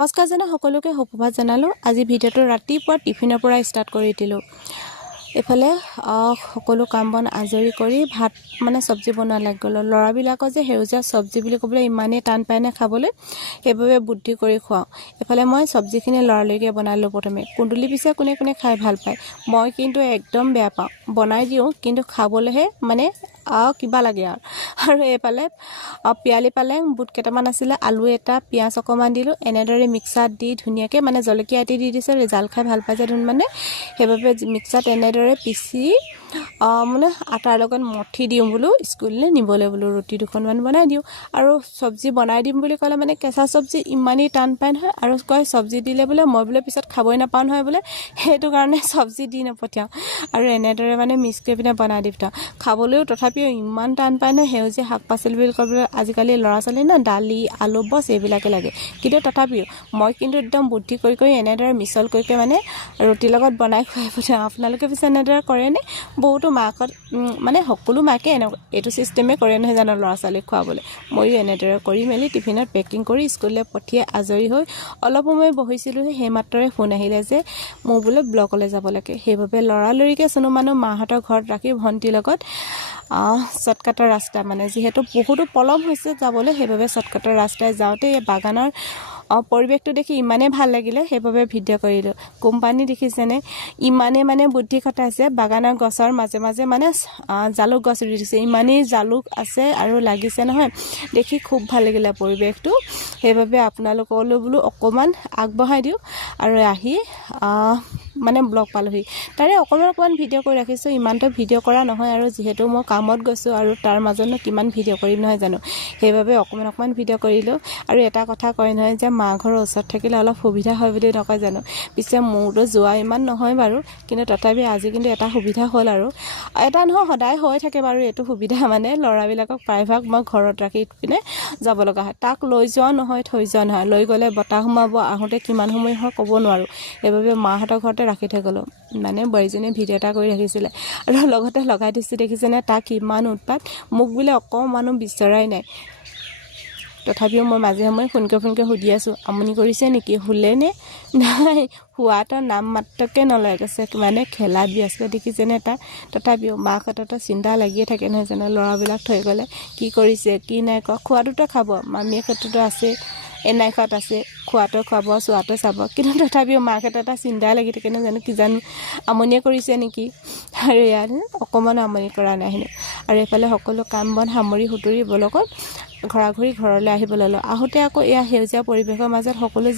নমস্কাৰ জনা সকলোকে সুপ্ৰভাত জনালোঁ। আজি ভিডিঅ'টো ৰাতিপুৱা টিফিনৰ পৰা ষ্টাৰ্ট কৰি দিলোঁ। এফালে সকলো কাম বন আজৰি কৰি ভাত চব্জি বনোৱা লাগি গ'লোঁ। ল'ৰাবিলাকৰ যে সেউজীয়া চব্জি বুলি ক'বলৈ ইমানেই টান পায় নে খাবলৈ, সেইবাবে বুদ্ধি কৰি খুৱাওঁ। এফালে মই চব্জিখিনি লৰালৰিকৈ বনালোঁ। প্ৰথমে কুন্দুলি পিছে কোনে কোনে খাই ভাল পায়, মই কিন্তু একদম বেয়া পাওঁ। বনাই দিওঁ কিন্তু খাবলৈহে কিবা লাগে আৰু এইফালে পিয়ালি পালেং বুট কেইটামান আছিলে, আলু এটা, পিঁয়াজ অকণমান দিলোঁ। এনেদৰে মিক্সাৰত দি ধুনীয়াকৈ জলকীয়া এটি দি দিছে। জাল খাই ভাল পাই যে সেইবাবে মিক্সাৰত এনেদৰে পিচি আটাৰ লগত মঠি দিওঁ বোলো, স্কুললৈ নিবলৈ বোলো ৰুটি দুখনমান বনাই দিওঁ। আৰু চব্জি বনাই দিম বুলি ক'লে কেঁচা চব্জি ইমানেই টান পায় নহয়, আৰু কয় চব্জি দিলে বোলে মই বোলে পিছত খাবই নাপাওঁ নহয় বোলে, সেইটো কাৰণে চব্জি দি নপঠিয়াওঁ। আৰু এনেদৰে মিক্স কৰি পিনে বনাই দি পঠাওঁ। খাবলৈও তথাপিও ইমান টান পায় নহয়। সেউজীয়া শাক পাচলি বুলি ক'বলৈ আজিকালি ল'ৰা ছোৱালী দালি আলু বছ এইবিলাকে লাগে। কিন্তু তথাপিও মই কিন্তু একদম বুদ্ধি কৰি এনেদৰে মিছল কৰি ৰুটিৰ লগত বনাই খুৱাই পঠিয়াওঁ। আপোনালোকে পিছে এনেদৰে কৰেনে? বহুতো মাকত সকলো মাকে এইটো চিষ্টেমে কৰে নহয় জানো ল'ৰা ছোৱালীক খুৱাবলৈ। ময়ো এনেদৰে কৰি মেলি টিফিনত পেকিং কৰি স্কুললৈ পঠিয়াই আজৰি হৈ অলপ সময় বহিছিলোঁ। সেইমাত্ৰৰে ফোন আহিলে যে মোৰ বোলে ব্লকলৈ যাব লাগে। সেইবাবে লৰালৰিকৈ চুনু মানুহ মাহঁতৰ ঘৰত ৰাখি ভণ্টিৰ লগত শ্বৰ্টকাটৰ ৰাস্তা যিহেতু বহুতো পলম হৈছে যাবলৈ, সেইবাবে শ্বৰ্টকাটৰ ৰাস্তাই যাওঁতে এই বাগানৰ পৰিৱেশটো দেখি ইমানেই ভাল লাগিলে, সেইবাবে ভিডিঅ' কৰিলোঁ। কোম্পানী দেখিছেনে ইমানেই বুদ্ধি খটাইছে। বাগানৰ গছৰ মাজে মাজে জালুক গছ ৰুই দিছে। ইমানেই জালুক আছে আৰু লাগিছে নহয়, দেখি খুব ভাল লাগিলে পৰিৱেশটো। সেইবাবে আপোনালোকলৈ বোলো অকণমান আগবঢ়াই দিওঁ। আৰু আহি ব্লগ পালোহি, তাৰে অকণমান ভিডিঅ' কৰি ৰাখিছোঁ। ইমানটো ভিডিঅ' কৰা নহয়, আৰু যিহেতু মই কামত গৈছোঁ আৰু তাৰ মাজতনো কিমান ভিডিঅ' কৰিম নহয় জানো, সেইবাবে অকণমান ভিডিঅ' কৰিলোঁ। আৰু এটা কথা কয় নহয় যে মা ঘৰৰ ওচৰত থাকিলে অলপ সুবিধা হয় বুলি নকয় জানো। পিছে মোৰতো যোৱা ইমান নহয় বাৰু, কিন্তু তথাপি আজি কিন্তু এটা সুবিধা হ'ল। আৰু এটা নহয় সদায় হৈ থাকে বাৰু এইটো সুবিধা, ল'ৰাবিলাকক প্ৰায়ভাগ মই ঘৰত ৰাখি পিনে যাব লগা হয়। তাক লৈ যোৱাও নহয়, থৈ যোৱা নহয়। লৈ গ'লে বতাহ সোমাব, আহোঁতে কিমান সময় হয় ক'ব নোৱাৰোঁ। সেইবাবে মাহঁতৰ ঘৰতে ৰাখি থৈ গ'লোঁ। বোৱাৰীজনীয়ে ভিডিঅ' এটা কৰি ৰাখিছিলে আৰু লগতে লগাই দিছোঁ। দেখিছেনে তাক কিমান উৎপাত, মোক বোলে অকণমানো বিচৰাই নাই। তথাপিও মই মাজে সময়ে ফোনকৈ সুধি আছোঁ, আমনি কৰিছে নেকি, শুলেনে নাই? শুৱাটো নাম মাত্ৰকে নলয়, কৈছে খেলাত ব্যস্ত। দেখিছেনে তাৰ? তথাপিও মাকহঁততো চিন্তা লাগিয়ে থাকে নহয় জানো, ল'ৰাবিলাক থৈ গ'লে কি কৰিছে কি নাই কৰা। খোৱাটোতো খাব, মামীয়ে ক্ষেত্ৰতো আছে, এনাইকত আছে, খোৱাটো খুৱাব, চোৱাটো চাব। কিন্তু তথাপিও মাকহঁতৰ এটা চিন্তাই লাগি থাকে নহয় জানো, কিজানি আমনিয়ে কৰিছে নেকি। আৰু ইয়াত অকণমানো আমনি কৰা নাই হেনো। আৰু এইফালে সকলো কাম বন সামৰি সুতৰি লগত ঘৰাঘৰি ঘৰলৈ আহিব ল'লোঁ। আহোঁতে আকৌ এয়া সেউজীয়া পৰিৱেশৰ মাজত সকলো